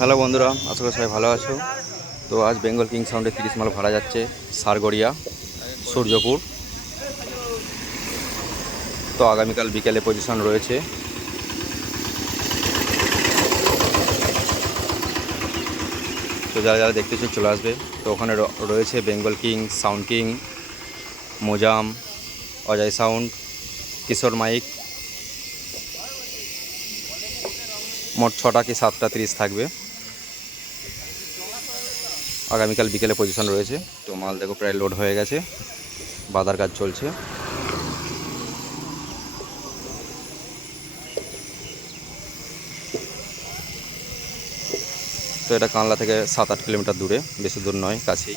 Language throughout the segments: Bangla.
হ্যালো বন্ধুরা, আশা করি সবাই ভালো আছো। তো আজ বেঙ্গল কিং সাউন্ডে তিরিশ মাল ভাড়া যাচ্ছে সারগড়িয়া, সূর্যপুর। তো আগামীকাল বিকেলে পজিশন রয়েছে। তো যারা যারা দেখতে চান চলে আসবে। তো ওখানে রয়েছে Bengal king, sound king, Mozam, Ajay sound, Kishore mic. মোট ছটা কি সাতটা, তিরিশ থাকবে। আগামীকাল বিকেলে পজিশন রয়েছে। তো মাল দেখো প্রায় লোড হয়ে গেছে। বাদার কাজ চলছে। তো এটা কানলা থেকে সাত আট কিলোমিটার দূরে, বেশি দূর নয়, কাছেই।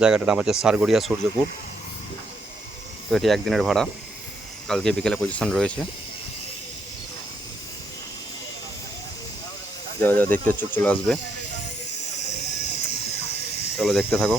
জায়গাটার নাম হচ্ছে সারগড়িয়া সূর্যপুর। তো এটি একদিনের ভাড়া। কালকে বিকেলে পজিশন রয়েছে। যারা যারা দেখতে ইচ্ছুক চলে আসবে। চলো দেখতে থাকো।